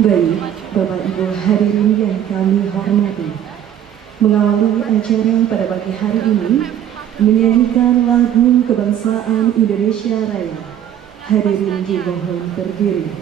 Baik, Bapak Ibu hadirin yang kami hormati, mengawali acara pada pagi hari ini menyanyikan lagu kebangsaan Indonesia Raya. Hadirin dimohon berdiri.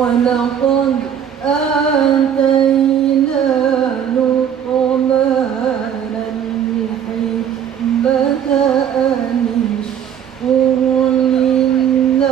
ولقد آتينا لقمان الحكمة أن اشكر لله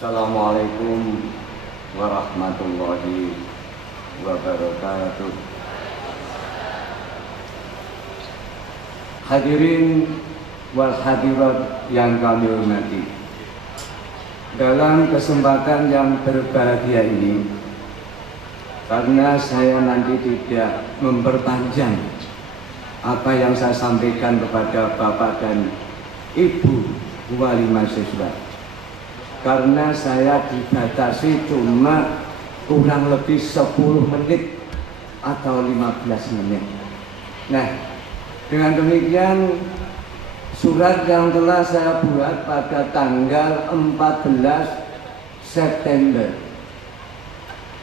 Assalamualaikum warahmatullahi wabarakatuh. Hadirin wal hadirat yang kami hormati, dalam kesempatan yang berbahagia ini, karena saya nanti tidak memperpanjang apa yang saya sampaikan kepada Bapak dan Ibu wali mahasiswa, karena saya dibatasi cuma kurang lebih 10 menit atau 15 menit. Nah, dengan demikian surat yang telah saya buat pada tanggal 14 September,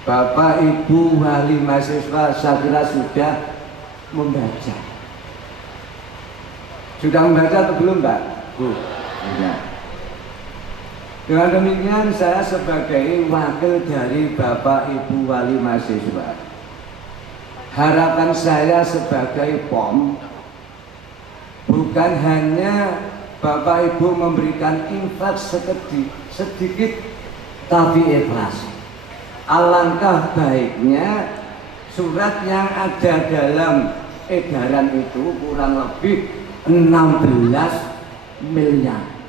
Bapak Ibu wali mahasiswa saya kira sudah membaca. Sudah membaca atau belum, Pak? Bu, sudah. Dengan demikian saya sebagai wakil dari Bapak Ibu wali mahasiswa, harapan saya sebagai POM bukan hanya Bapak Ibu memberikan infak sedikit tapi ikhlas. Alangkah baiknya surat yang ada dalam edaran itu kurang lebih 16 miliar.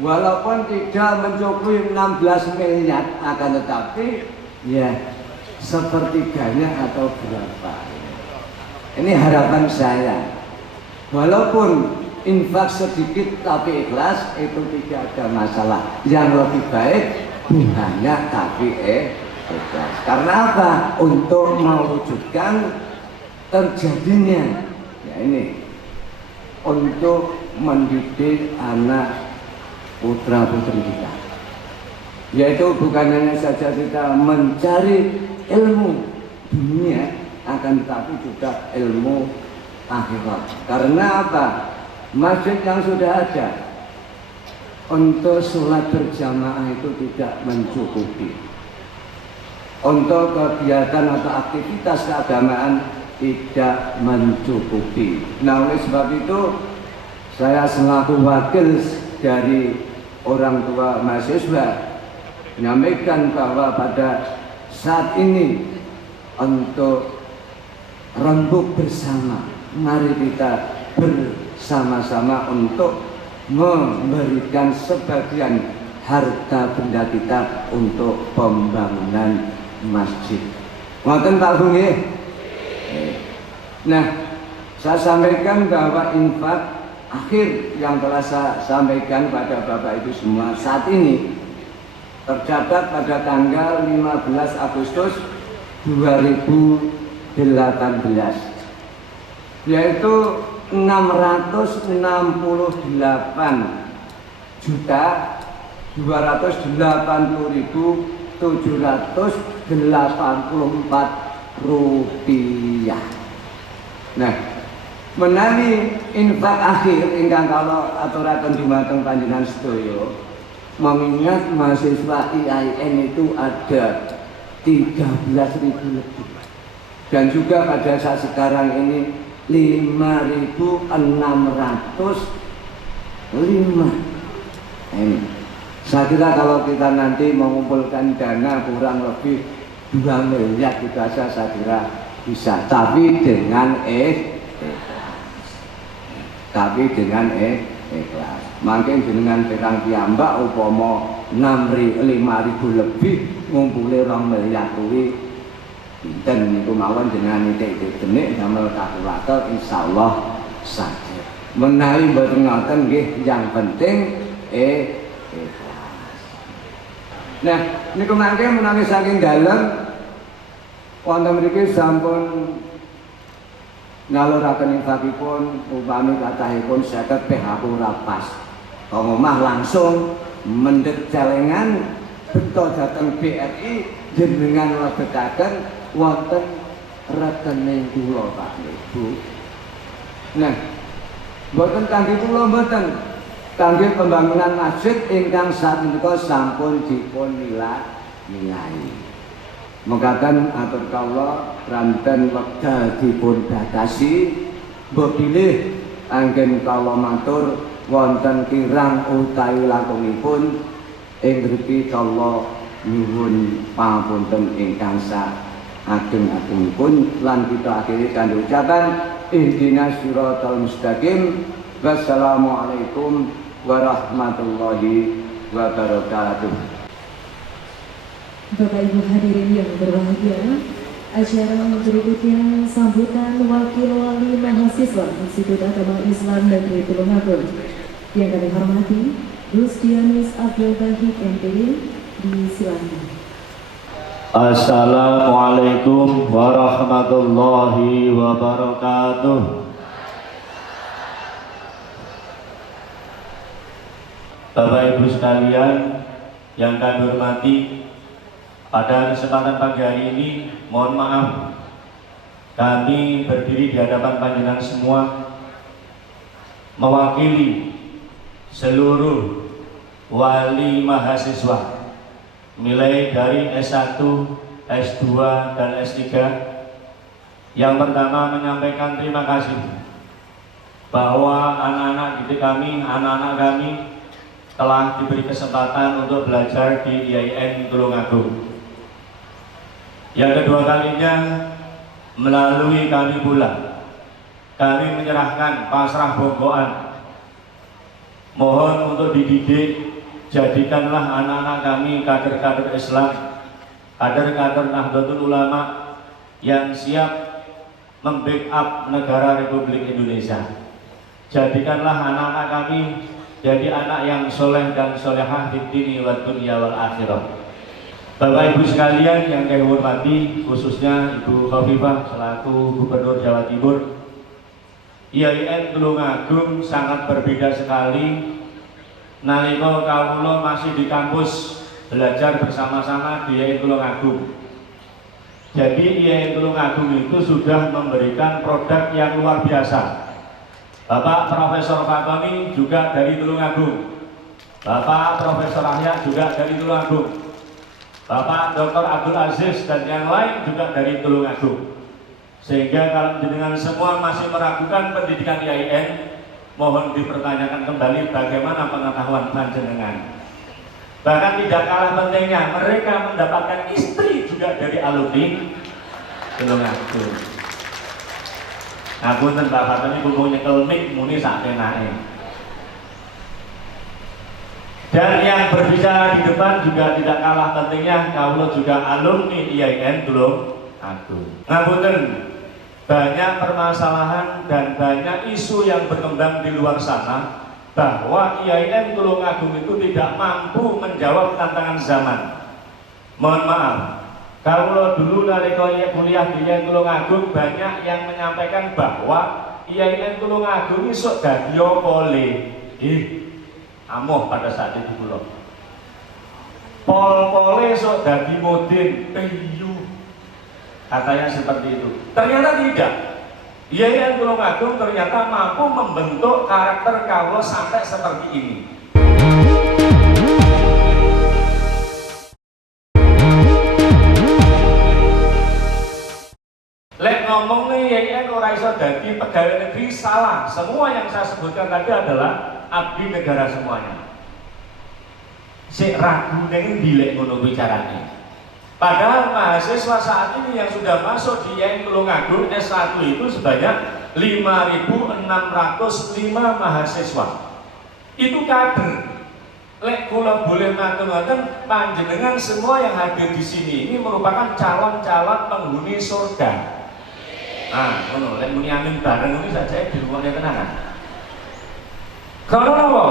Walaupun tidak mencukupi 16 miliar, akan tetapi ya sepertiganya atau berapa. Ini harapan saya. Walaupun infak sedikit tapi ikhlas, itu tidak ada masalah. Yang lebih baik banyak tapi ikhlas. Karena apa? Untuk mewujudkan terjadinya ya ini, untuk mendidik anak putra putri kita, yaitu bukan hanya saja kita mencari ilmu dunia, akan tetapi juga ilmu akhirat. Karena apa? Masjid yang sudah ada untuk sholat berjamaah itu tidak mencukupi, untuk kegiatan atau aktivitas keagamaan tidak mencukupi. Nah, oleh sebab itu saya selaku wakil dari orang tua mahasiswa menyampaikan bahwa pada saat ini untuk rembuk bersama, mari kita bersama-sama untuk memberikan sebagian harta benda kita untuk pembangunan masjid. Ngoten Pak Bung nggih. Nah, saya sampaikan bahwa infak akhir yang telah saya sampaikan pada Bapak Ibu semua saat ini tercatat pada tanggal 15 Agustus 2018, yaitu 669.280.784 rupiah. Nah, menawi infak akhir ingkang kala aturaken dumateng panjenengan sedaya, mengingat mahasiswa IAIN itu ada 13.000 lebih, dan juga pada saat sekarang ini 5.605. Ini saya kira kalau kita nanti mengumpulkan dana kurang lebih 2 miliar kita saya kira bisa, tapi dengan ikhlas. Mungkin dengan terang piyambak upama 5.000 lebih ngumpuli 2 miliar kuwi pinten niku mawon dengan titik denik damel kalkulator insyaallah saja. Menawi mboten ngoten nggih yang penting ikhlas. Nah, niku mangke menawi saking dalem wonten mriki sampun ngaluraken infakipun upami kathahipun 50 PHK ora pas. Omah langsung mendhet celengan beto dhateng BRI jenengan lebetaken wonten rekening kula Pak Ibu. Nah, mboten kangge kula mboten, kangge pembangunan masjid ingkang saat menika sampun dipun nilai. Mekaten atur kawula ranten wekdal dipun batasi, mbok bilih anggen kawula matur wonten kirang utawi langkungipun ing mriki kawula nyuwun pangapunten ingkang ageng-agengipun lan kita akhiri kanthi ucapan ihdinas siratal mustaqim. Wassalamualaikum warahmatullahi wabarakatuh. Bapak Ibu hadirin yang berbahagia, acara berikutnya sambutan Wakil Wali Mahasiswa Institut Agama Islam Negeri Tulungagung yang kami hormati Gus Dianus Abdul Bahid MPD, disilakan. Assalamualaikum warahmatullahi wabarakatuh. Bapak Ibu sekalian yang kami hormati, pada kesempatan pagi hari ini mohon maaf kami berdiri di hadapan panjenengan semua mewakili seluruh wali mahasiswa mulai dari S1, S2, dan S3. Yang pertama menyampaikan terima kasih bahwa anak-anak didik kami, anak-anak kami telah diberi kesempatan untuk belajar di IAIN Tulungagung. Yang kedua kalinya melalui kami pula kami menyerahkan pasrah bogoan, mohon untuk dididik, jadikanlah anak-anak kami kader-kader Islam, kader-kader Nahdlatul Ulama yang siap membackup negara Republik Indonesia. Jadikanlah anak-anak kami jadi anak yang soleh dan solehah di dini wa dunya wal akhirah. Bapak Ibu sekalian yang kami hormati, khususnya Ibu Khofifah selaku Gubernur Jawa Timur, IAIN Tulungagung sangat berbeda sekali nalika kawula masih di kampus belajar bersama-sama di IAIN Tulungagung. Jadi IAIN Tulungagung itu sudah memberikan produk yang luar biasa. Bapak Profesor Fatoni juga dari Tulungagung, Bapak Profesor Ahya juga dari Tulungagung, Bapak Dr. Abdul Aziz dan yang lain juga dari Tulungagung. Sehingga kalau dengan semua masih meragukan pendidikan IAIN, mohon dipertanyakan kembali bagaimana pengetahuan panjenengan. Bahkan tidak kalah pentingnya, mereka mendapatkan istri juga dari alumni Tulungagung. Aku dan Pak Fatoni kumpul nyekel mik muni sak enake. Dan yang berbicara di depan juga tidak kalah pentingnya, kawula juga alumni IAIN Tulungagung. Ngapunten banyak permasalahan dan banyak isu yang berkembang di luar sana bahwa IAIN Tulungagung itu tidak mampu menjawab tantangan zaman. Mohon maaf, kalau dulu nalika kuliah di IAIN Tulungagung banyak yang menyampaikan bahwa IAIN Tulungagung iso dadi pole. Amoh pada saat itu kula. Pol-pole sok dadi modin peyu. Katanya seperti itu. Ternyata tidak. IAIN Tulungagung ternyata mampu membentuk karakter kawula sampai seperti ini. Lek ngomong nih IAIN ora iso dadi pegawai negeri salah. Semua yang saya sebutkan tadi adalah abdi negara semuanya. Sik ragu ning ndi lek ngono bicarane. Padahal mahasiswa saat ini yang sudah masuk di IAIN Tulungagung S1 itu sebanyak 5.605 mahasiswa. Itu kader. Lek kula boleh matur-matur, panjenengan semua yang hadir di sini ini merupakan calon-calon penghuni surga. Nah, ngono lek muni amin bareng ini saja di rumahnya tenanan. Karena apa?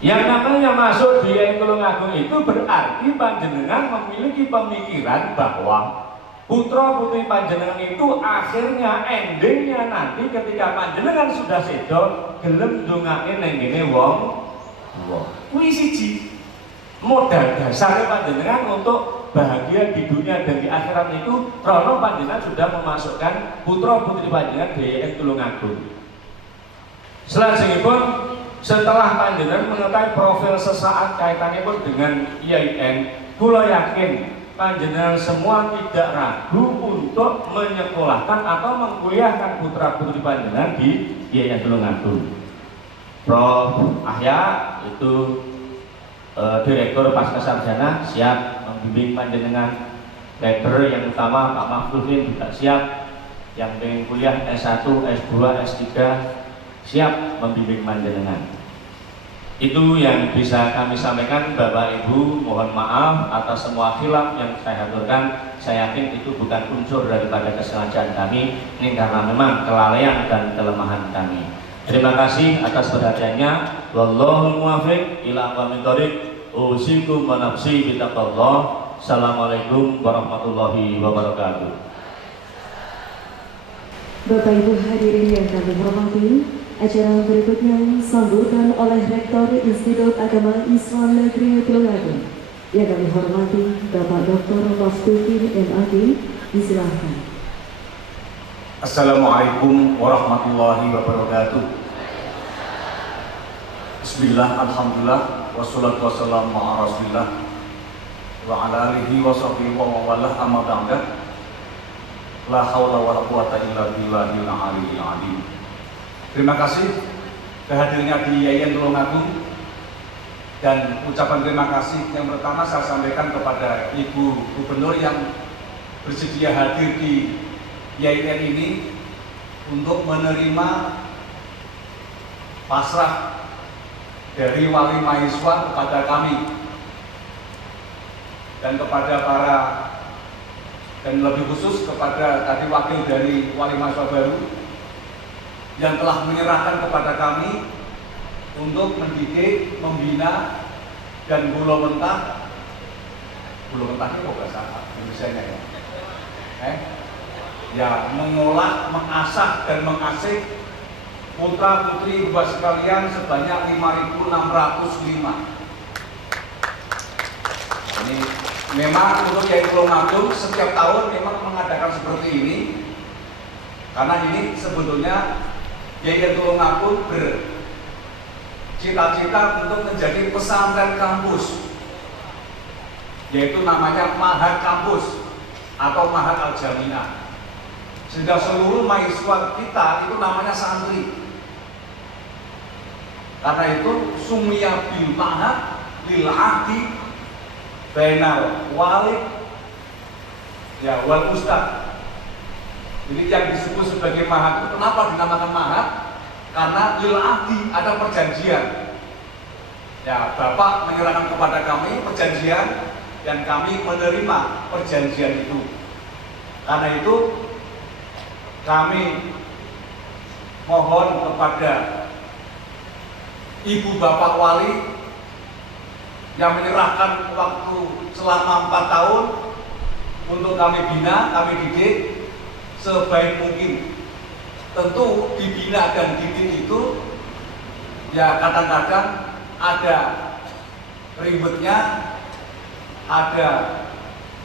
Yang namanya masuk di IAIN Tulungagung itu berarti panjenengan memiliki pemikiran bahwa putra putri panjenengan itu akhirnya endingnya nanti ketika panjenengan sudah sedo gelem ndongake nang ngene wong tuwa. Kuwi siji modal dasar panjenengan untuk bahagia di dunia dan di akhirat itu karena panjenengan sudah memasukkan putra putri panjenengan di IAIN Tulungagung. Selanjutnya setelah panjenengan mengetahui profil sesaat kaitannya pun dengan IAIN, kula yakin panjenengan semua tidak ragu untuk menyekolahkan atau mengkuliahkan putra putri panjenengan di IAIN Tulungagung. Prof Ahya itu Direktur Pasca Sarjana siap membimbing panjenengan. Rektor yang utama Pak Mahfudin juga siap, yang pengen kuliah S1, S2, S3 siap membimbing panjenengan. Itu yang bisa kami sampaikan. Bapak Ibu, mohon maaf atas semua khilaf yang saya haturkan. Saya yakin itu bukan unsur daripada kesengajaan kami, ini karena memang kelalaian dan kelemahan kami. Terima kasih atas perhatiannya. Wallahul muwaffiq ila aqwamit thoriq. Usikum wa nafsi bitaqwallah. Assalamualaikum warahmatullahi wabarakatuh. Bapak Ibu hadirin yang kami hormati, acara berikutnya sambutan oleh Rektor Institut Agama Islam Negeri Tulungagung yang kami hormati Bapak Dr. Mahfudin MAD. Disilahkan. Assalamualaikum warahmatullahi wabarakatuh. Bismillah, alhamdulillah, wassalatu wassalamu ala rasulillah wa ala alihi wa sahbihi wa mawalah, amma ba'da. La haula wa la quwata illa billahil aliyyil azim. Terima kasih kehadirannya di IAIN Tulungagung, dan ucapan terima kasih yang pertama saya sampaikan kepada Ibu Gubernur yang bersedia hadir di IAIN ini untuk menerima pasrah dari wali mahasiswa kepada kami dan kepada para, dan lebih khusus kepada tadi wakil dari wali mahasiswa baru yang telah menyerahkan kepada kami untuk mendidik, membina, dan bulo mentah itu kok bahasa Indonesianya ya, mengolah, mengasah, dan mengasih putra putri Bapak sekalian sebanyak 5.605. Ini memang untuk IAIN Tulungagung setiap tahun memang mengadakan seperti ini, karena ini sebetulnya IAIN Tulungagung bercita-cita untuk menjadi pesantren kampus, yaitu namanya Mahat Kampus atau Mahat Al-Jaminah, sehingga seluruh mahasiswa kita itu namanya santri. Karena itu sumia bil mahat lil ahdi bainal walid ya wal ustad. Jadi yang disebut sebagai mahat itu kenapa dinamakan mahat? Karena lil ahdi, ada perjanjian. Ya, Bapak menyerahkan kepada kami perjanjian dan kami menerima perjanjian itu. Karena itu kami mohon kepada Ibu Bapak Wali yang menyerahkan waktu selama 4 tahun untuk kami bina, kami didik sebaik mungkin. Tentu dibina dan didik itu ya kadang-kadang ada ribetnya, ada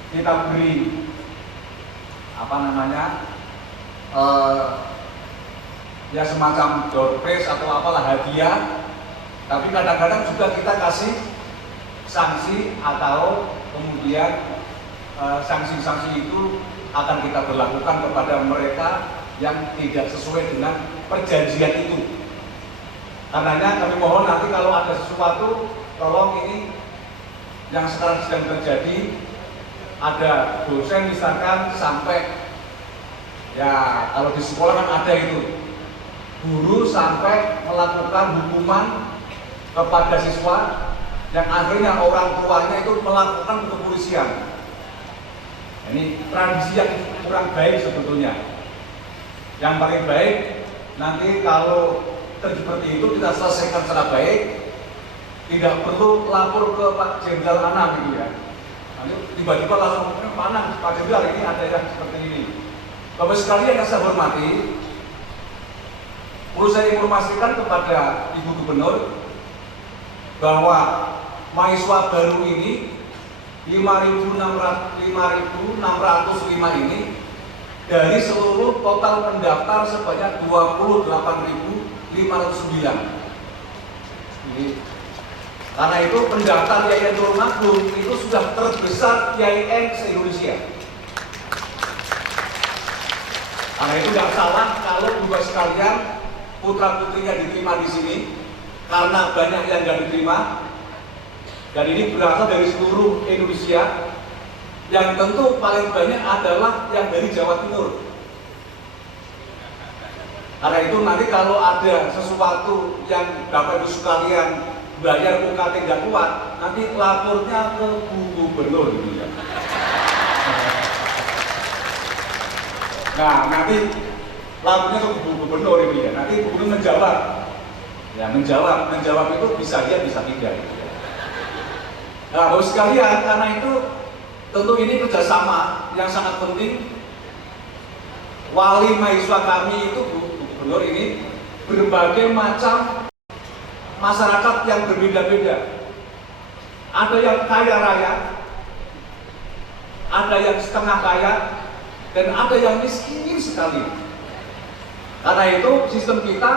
kita beri ya semacam door prize atau apalah hadiah, tapi kadang-kadang juga kita kasih sanksi atau kemudian sanksi-sanksi itu akan kita berlakukan kepada mereka yang tidak sesuai dengan perjanjian itu. Karenanya kami mohon nanti kalau ada sesuatu, tolong ini yang sekarang sedang terjadi, ada dosen misalkan sampai, ya kalau di sekolah kan ada itu, guru sampai melakukan hukuman kepada siswa yang akhirnya orang tuanya itu melakukan kepolisian. Ini tradisi yang kurang baik sebetulnya. Yang paling baik nanti kalau seperti itu kita selesaikan secara baik, tidak perlu lapor ke Pak Jenderal Anam gitu ya. Nanti tiba-tiba langsung mana Pak Jenderal ini ada yang seperti ini. Bapak sekalian yang saya hormati, perlu saya informasikan kepada Ibu Gubernur bahwa mahasiswa baru ini 5.605 ini dari seluruh total pendaftar sebanyak 28.509. Karena itu pendaftar YIN Tulungagung itu sudah terbesar YIN se-Indonesia. Karena itu tidak salah kalau juga sekalian putra putrinya diterima di sini, karena banyak yang tidak diterima. Dan ini berasal dari seluruh Indonesia. Yang tentu paling banyak adalah yang dari Jawa Timur. Karena itu nanti kalau ada sesuatu yang Bapak Ibu sekalian bayar UKT nggak kuat, nanti lapornya ke Bu Gubernur gitu ya. Nah nanti lapornya ke Bu Gubernur ini ya. Nanti Bu Gubernur menjawab. Ya menjawab itu bisa iya bisa tidak. Gitu ya. Nah Bapak sekalian, karena itu tentu ini kerjasama yang sangat penting. Wali mahasiswa kami itu Bu Gubernur ini berbagai macam masyarakat yang berbeda-beda. Ada yang kaya raya, ada yang setengah kaya, dan ada yang miskin sekali. Karena itu sistem kita,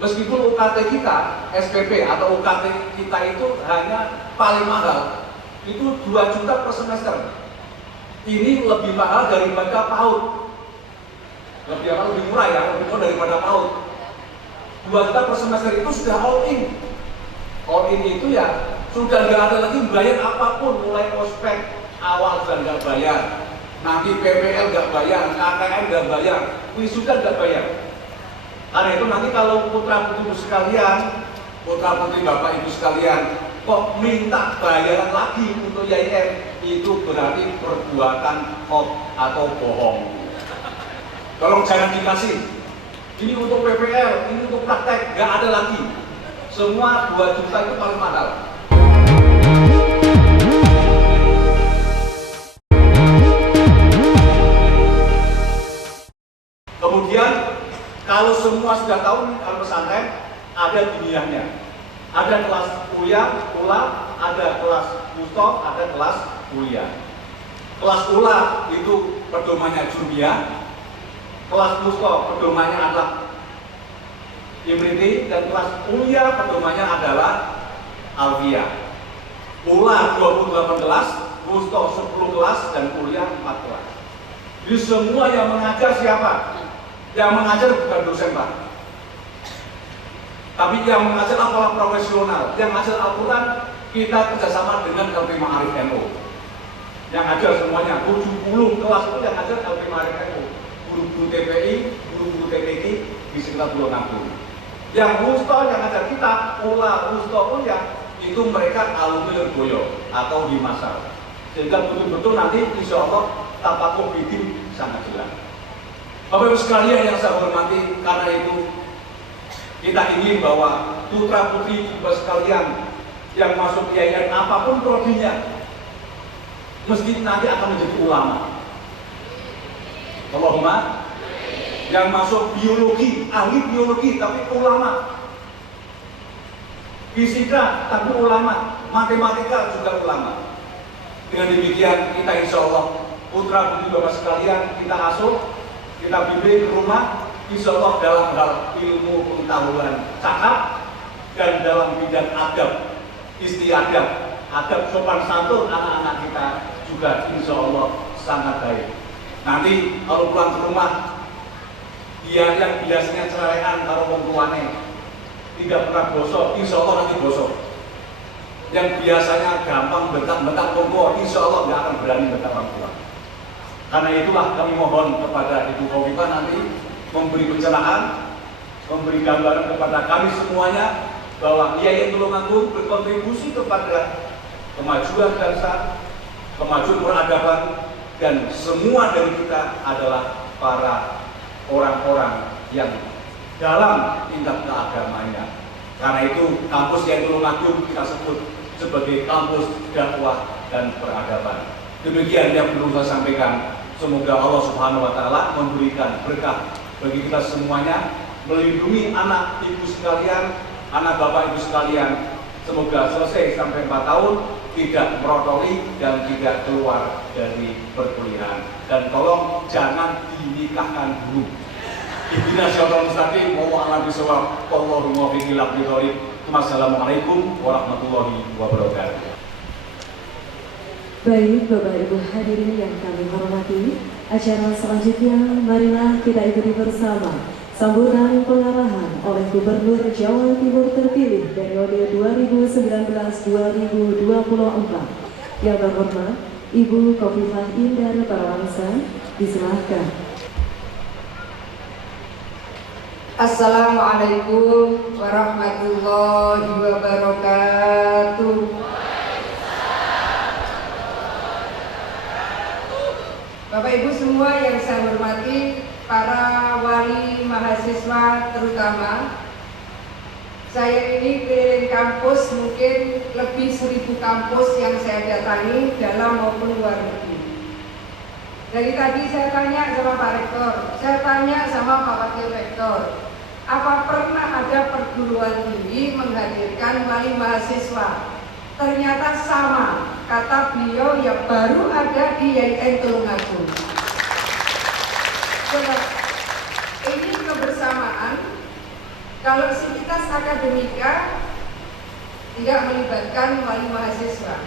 meskipun UKT kita, SPP atau UKT kita itu hanya paling mahal, itu 2 juta per semester. Ini lebih mahal daripada PAUD. Lebih murah ya, lebih murah daripada PAUD. 2 juta per semester itu sudah all in. All in itu ya sudah nggak ada lagi bayar apapun, mulai ospek awal sudah nggak bayar, nanti PPL nggak bayar, KKN nggak bayar, wisuda nggak bayar. Karena itu nanti kalau putra putri sekalian, putra putri bapak ibu sekalian, kok minta bayaran lagi untuk YIN, itu berarti perbuatan hoax atau bohong. Tolong jangan dikasih. Ini untuk PPL, ini untuk praktek, nggak ada lagi. Semua 2 juta itu paling mahal. Kemudian kalau semua sudah tahu kalau pesantren ada dunianya. Ada kelas kuliah, ada kelas mustof, ada kelas kuliah. Kelas ula itu pedomannya Jumia, kelas mustof pedomannya adalah Imriti, dan kelas kuliah pedomannya adalah Alfia. Ula 28 kelas, mustof 10 kelas, dan kuliah 4 kelas. Jadi semua yang mengajar siapa? Yang mengajar bukan dosen Pak, tapi yang mengajar apalah profesional. Yang mengajar Al-Quran kita kerjasama dengan LP Ma'arif NU. Yang ngajar semuanya 70 kelas itu yang ngajar LP Ma'arif NU. Guru-guru TPI, guru-guru TPK di sekitar Pulau Nampung. Yang mustoh yang ngajar kita, mustoh kuliah itu mereka alumni Lirboyo atau di Masal. Sehingga betul-betul nanti insya Allah tapakuh bidim sangat jelas. Bapak Ibu sekalian yang saya hormati, karena itu kita ingin bahwa putra putri Bapak sekalian yang masuk IAIN apapun prodinya mesti nanti akan menjadi ulama. Allahumma. Yang masuk biologi, ahli biologi tapi ulama. Fisika tapi ulama, matematika juga ulama. Dengan demikian kita insya Allah putra putri Bapak sekalian kita asuh, kita bimbing ke rumah, insya Allah dalam hal ilmu pengetahuan cakap dan dalam bidang adab, istiadat, adab sopan santun anak-anak kita juga insya Allah sangat baik. Nanti kalau pulang ke rumah, dia yang biasanya celerean kalau wong tuane tidak pernah bosok, insya Allah nanti bosok. Yang biasanya gampang bentak-bentak wong, insya Allah tidak akan berani bentak orang tua. Karena itulah kami mohon kepada Ibu Khofifah nanti memberi pencerahan, memberi gambaran kepada kami semuanya bahwa IAIN Tulungagung berkontribusi kepada kemajuan bangsa, kemajuan peradaban, dan semua dari kita adalah para orang-orang yang dalam tingkat keagamannya. Karena itu kampus IAIN Tulungagung kita sebut sebagai kampus dakwah dan peradaban. Demikian yang perlu saya sampaikan. Semoga Allah Subhanahu wa Ta'ala memberikan berkah bagi kita semuanya, melindungi anak ibu sekalian, anak bapak ibu sekalian. Semoga selesai sampai 4 tahun tidak merotoli dan tidak keluar dari perkuliahan. Dan tolong jangan dinikahkan dulu. Ibina syaitanir mustaqim, wallahu a'lam bishawab, wallahu muwaffiq ila aqwamit. Wassalamualaikum warahmatullahi wabarakatuh. Baik Bapak Ibu hadirin yang kami hormati, acara selanjutnya marilah kita ikuti bersama sambutan pengarahan oleh Gubernur Jawa Timur terpilih periode 2019-2024. Yang terhormat Ibu Khofifah Indar Parawansa, disilahkan. Assalamualaikum warahmatullahi wabarakatuh. Bapak Ibu semua yang saya hormati, para wali mahasiswa terutama, saya ini keliling kampus mungkin lebih 1000 kampus yang saya datangi dalam maupun luar negeri. Dari tadi saya tanya sama Pak Rektor, saya tanya sama Pak Wakil Rektor, apa pernah ada perguruan tinggi menghadirkan wali mahasiswa? Ternyata sama, kata beliau yang baru ada di IAIN Tulungagung. Coba, ini kebersamaan. Kalau sivitas akademika tidak melibatkan wali mahasiswa,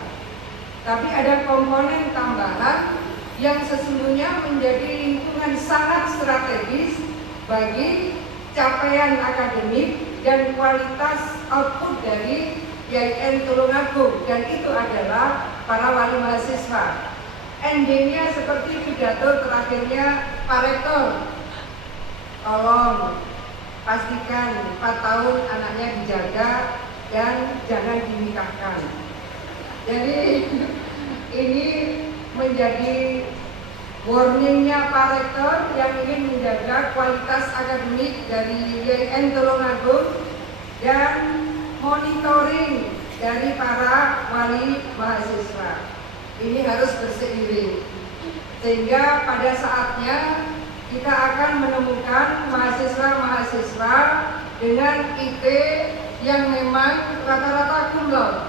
tapi ada komponen tambahan yang sesungguhnya menjadi lingkungan sangat strategis bagi capaian akademik dan kualitas output dari IAIN Tulungagung, dan itu adalah para wali mahasiswa. Endingnya seperti pidato terakhirnya Pak Rektor, tolong pastikan 4 tahun anaknya dijaga dan jangan dinikahkan. Jadi ini menjadi warningnya Pak Rektor yang ingin menjaga kualitas akademik dari IAIN Tulungagung dan monitoring dari para wali mahasiswa. Ini harus berseiring, sehingga pada saatnya kita akan menemukan mahasiswa-mahasiswa dengan IP yang memang rata-rata cum laude.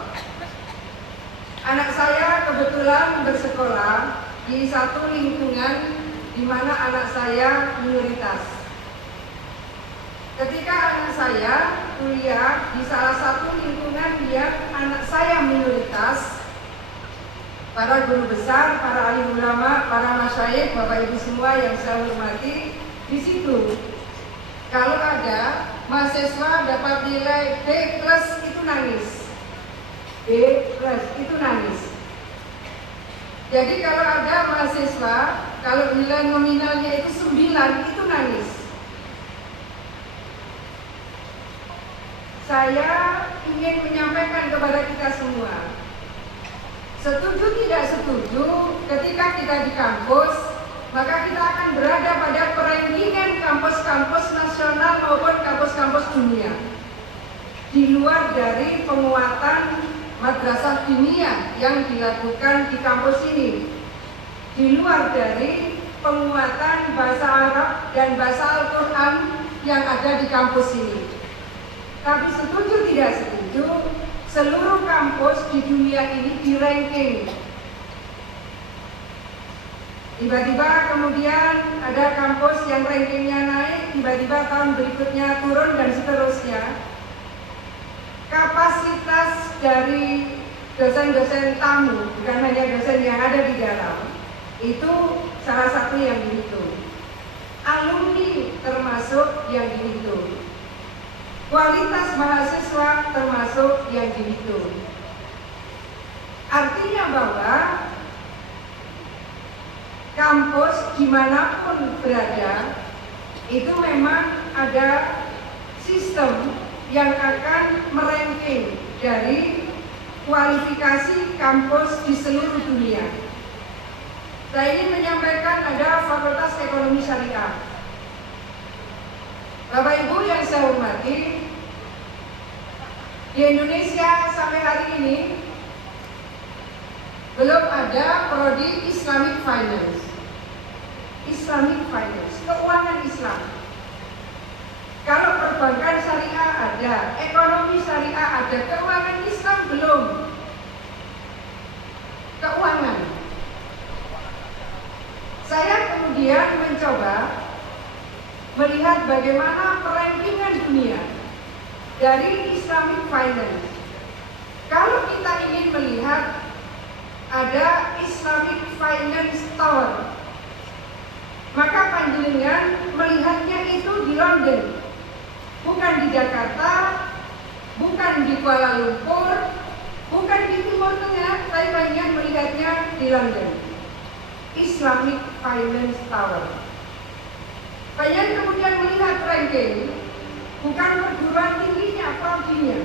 Anak saya kebetulan bersekolah di satu lingkungan di mana anak saya minoritas. Ketika anak saya kuliah di salah satu lingkungan yang anak saya minoritas, para guru besar, para alim ulama, para masyayikh, Bapak Ibu semua yang saya hormati, di situ kalau ada mahasiswa dapat nilai B+ itu nangis. B+ itu nangis. Jadi kalau ada mahasiswa, kalau nilai nominalnya itu 9 itu nangis. Saya ingin menyampaikan kepada kita semua, setuju tidak setuju, ketika kita di kampus, maka kita akan berada pada perankingan kampus-kampus nasional maupun kampus-kampus dunia. Di luar dari penguatan madrasah diniyah yang dilakukan di kampus ini, di luar dari penguatan bahasa Arab dan bahasa Al-Quran yang ada di kampus ini. Tapi setuju tidak setuju, seluruh kampus di dunia ini di-ranking. Tiba-tiba kemudian ada kampus yang rankingnya naik, tiba-tiba tahun berikutnya turun dan seterusnya. Kapasitas dari dosen-dosen tamu, bukan hanya dosen yang ada di dalam, itu salah satu yang dihitung. Alumni termasuk yang dihitung. Kualitas mahasiswa termasuk yang dihitung. Artinya bahwa kampus dimanapun berada itu memang ada sistem yang akan meranking dari kualifikasi kampus di seluruh dunia. Saya ingin menyampaikan ada Fakultas Ekonomi Syariah. Bapak Ibu yang saya hormati, di Indonesia sampai hari ini belum ada prodi Islamic Finance. Islamic Finance, keuangan Islam. Kalau perbankan syariah ada, ekonomi syariah ada, keuangan Islam belum. Keuangan. Saya kemudian mencoba melihat bagaimana perankingan dunia dari Islamic Finance. Kalau kita ingin melihat ada Islamic Finance Tower, maka panjenengan melihatnya itu di London, bukan di Jakarta, bukan di Kuala Lumpur, bukan di Timur Tengah, tapi panjenengan melihatnya di London. Islamic Finance Tower. Panjenengan kemudian melihat ranking, bukan perguruan tingginya, prodinya.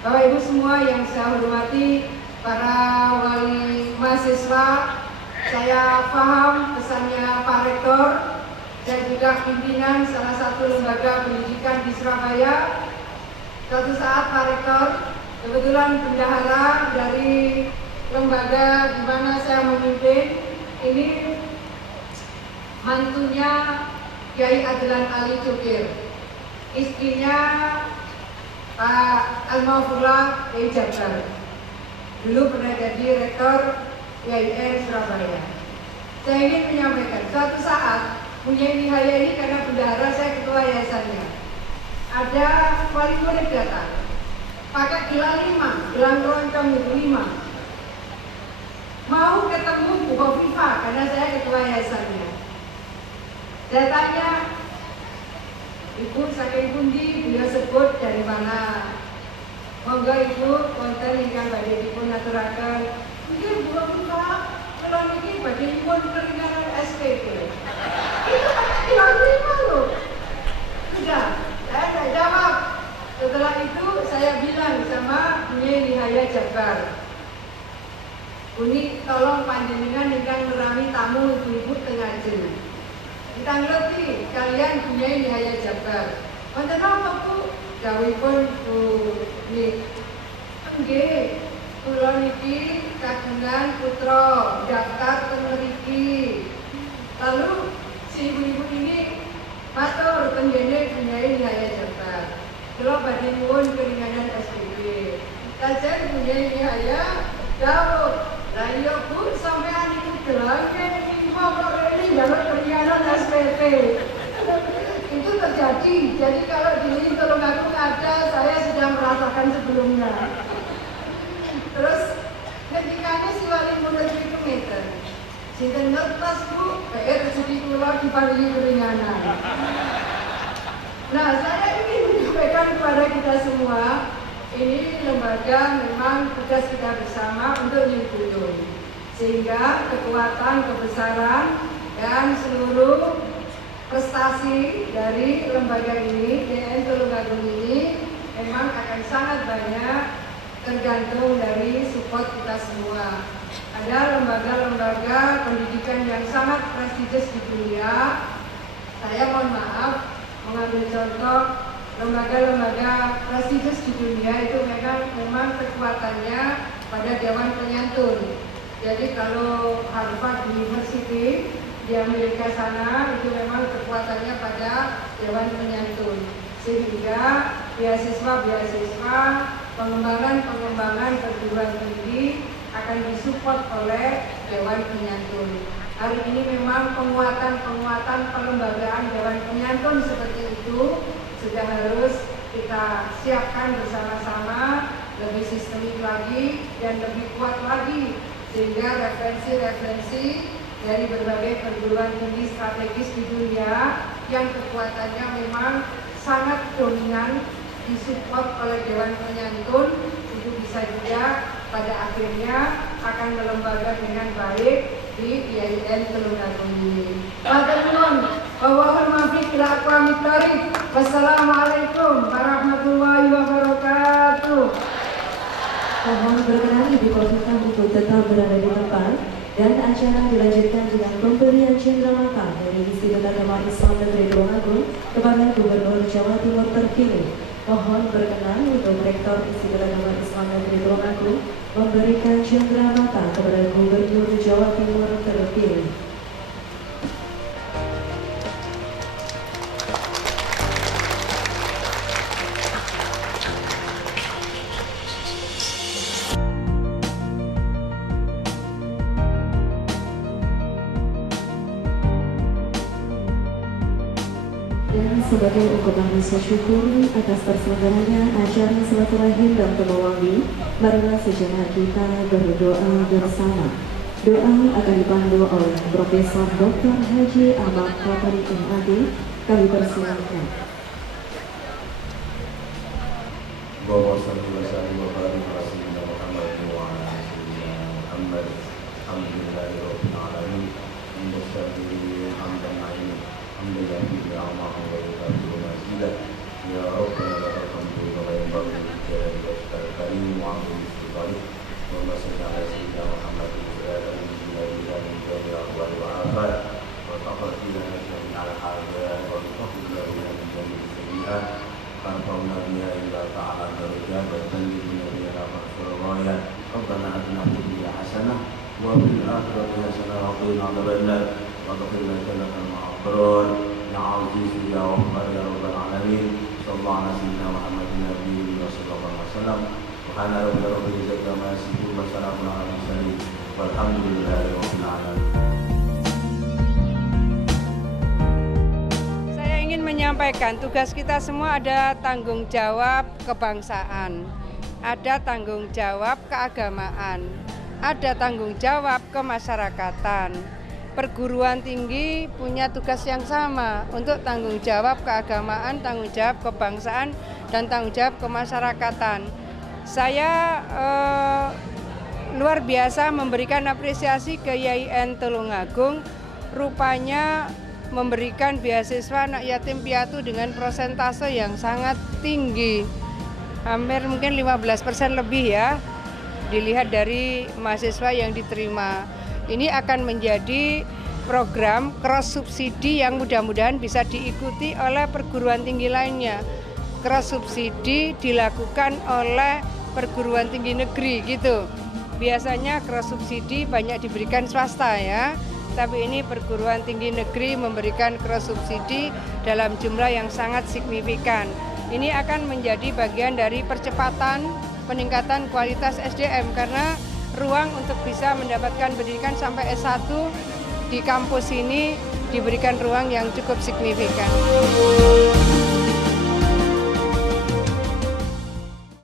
Bapak Ibu semua yang saya hormati, para wali mahasiswa, saya paham pesannya Pak Rektor dan juga pimpinan salah satu lembaga pendidikan di Surabaya. Suatu saat Pak Rektor, kebetulan bendahara dari lembaga di mana saya memimpin, ini mantunya Kiai Adlan Ali Cukir, istrinya Pak Al-Maufullah Kiai Jabar, dulu pernah jadi rektor IAIN Surabaya. Saya ingin menyampaikan, suatu saat punya nihaya ini karena bendahara saya ketua yayasannya. Ada wali murid datang, pakai gelang 5, gelang roncong itu 5. Mau ketemu Bu Khofifah karena saya ketua yayasannya. Saya tanya, Ibu saking pundi, beliau sebut dari mana. Monggo Ibu konten ingkang badhe dipun aturaken. Nggih Bu Khofifah, kula niki badhe dipun keringanan SPP. Itu kan lima loh. Sudah, saya tidak jawab. Setelah itu saya bilang sama Nyai Nihaya Jabar, Uni tolong panjenengan ingkang nerami tamu ibu-ibu tengah jam. Kita ngerti kalian punya Nihaya Jabar. Wonten apa Bu? Dawuhipun Bu Nik. Nggih, kula niki kagungan putra daftar teng mriki. Lalu si ibu-ibu ini matur teng ngene Bunyai Nihaya Jabar. Kula badhe nyuwun keringanan SPP. Kajen Bunyai Nihaya dawuh, "Lah iya Bu, sampean iku gelange lima kok ini njaluk keringanan SPP." Itu terjadi. Jadi kalau di Tulungagung ada, saya sudah merasakan sebelumnya. Terus ketikanya si wali murid itu ngeten, sinten ngertos Bu, rezeki kula diparingi keringanan. Nah, saya ingin menyampaikan kepada kita semua, ini lembaga memang tugas kita bersama untuk nyusun, sehingga kekuatan, kebesaran, dan seluruh prestasi dari lembaga ini, DN Tulungagung ini, memang akan sangat banyak tergantung dari support kita semua. Ada lembaga-lembaga pendidikan yang sangat prestisius di dunia. Saya mohon maaf mengambil contoh lembaga-lembaga prestisius di dunia itu memang kekuatannya pada Dewan Penyantun. Jadi kalau Harvard University di Amerika sana itu memang kekuatannya pada Dewan Penyantun. Sehingga beasiswa-beasiswa, pengembangan perguruan tinggi akan disupport oleh Dewan Penyantun. Hari ini memang penguatan pelembagaan Dewan Penyantun seperti itu sudah harus kita siapkan bersama-sama, lebih sistemik lagi dan lebih kuat lagi, sehingga referensi-referensi dari berbagai perguruan tinggi strategis di dunia yang kekuatannya memang sangat dominan disupport oleh Dewan Penyantun itu bisa juga pada akhirnya akan melembaga dengan baik di IAIN Tulungagung ini. Maturnuwun, wa mafiq ila aqwamit thariq. Wassalamualaikum warahmatullahi wabarakatuh. Mohon berkenan Ibu Khofifah untuk tetap berada di tempat dan acara dilanjutkan dengan pemberian cendrawasih dari Institut Agama Islam Negeri Tulungagung kepada Gubernur Jawa Timur terpilih. Mohon berkenan untuk Rektor Institut Agama Islam Negeri Tulungagung memberikan cendrawasih kepada Gubernur Jawa Timur terpilih. Dan sebagai ungkapan rasa syukur atas terselenggaranya acara silaturahim dan temawawi, marilah sejenak kita berdoa bersama. Doa akan dipandu oleh Profesor Dr. Haji Ahmad Fatari MAD. Kami persilakan. Allahumma shalli wa sallim wa barik ala sayyidina Muhammad wa ala sayyidina Muhammad. Alhamdulillahi rabbil alamin. Hamdan na'im. Alhamdulillah bi'amahu wa yukafiru mazidah. Ya Rabbana lakal hamdu wa la yanbaghi li jalali wajhikal karim wa 'azimi sultanik. Allahumma shalli ala sayyidina Muhammad wa ala alihi min jami'il ahwali wa afat. Wa taqabbal lana jami'al hajat wa taqabbal lana min jami'is sayyi'at. Tanfa'una biha illa ta'ala darajat wa tanjibuna biha ma'sura ghayat. Rabbana atina fid dunya hasanah wa fil akhirati hasanah wa qina adzabannar. Wa qina jannatan ma'abrar. Ya Aziz ya Rahman ya Rabbal alamin. Sallallahu ala sayyidina Muhammadin nabiyyi wa sallallahu alaihi wasallam. Subhana rabbika rabbil izzati amma yasifun wa salamun alal mursalin. Walhamdulillahi rabbil alamin. Menyampaikan tugas kita semua ada tanggung jawab kebangsaan, ada tanggung jawab keagamaan, ada tanggung jawab kemasyarakatan. Perguruan tinggi punya tugas yang sama untuk tanggung jawab keagamaan, tanggung jawab kebangsaan, dan tanggung jawab kemasyarakatan. Saya luar biasa memberikan apresiasi ke IAIN Tulungagung, rupanya memberikan beasiswa anak yatim piatu dengan persentase yang sangat tinggi, hampir mungkin 15% lebih ya, dilihat dari mahasiswa yang diterima. Ini akan menjadi program cross subsidi yang mudah-mudahan bisa diikuti oleh perguruan tinggi lainnya. Cross subsidi dilakukan oleh perguruan tinggi negeri gitu. Biasanya cross subsidi banyak diberikan swasta ya. Tapi ini perguruan tinggi negeri memberikan cross subsidi dalam jumlah yang sangat signifikan. Ini akan menjadi bagian dari percepatan peningkatan kualitas SDM karena ruang untuk bisa mendapatkan pendidikan sampai S1 di kampus ini diberikan ruang yang cukup signifikan.